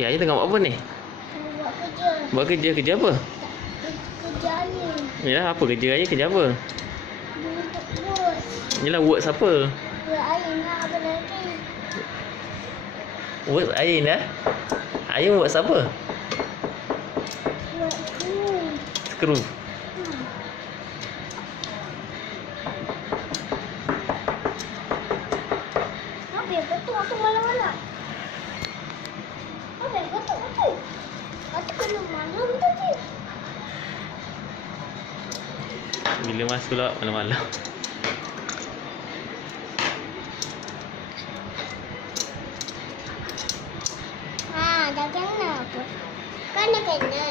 Okey, ayah tengah buat apa ni? Buat kerja. Buat kerja. Kerja apa? Kerja ni. Yalah, apa kerja ayah? Kerja apa? Buat. Yalah, work siapa? Buat air nak apa lagi? Work ayah ni lah. Ayah work siapa? Buat kru. Skru. Apa yang kotor malam-malam? Apa yang kotor? Aku kena malam tadi. Bila masuk pula malam-malam. Dah kena apa? Kena.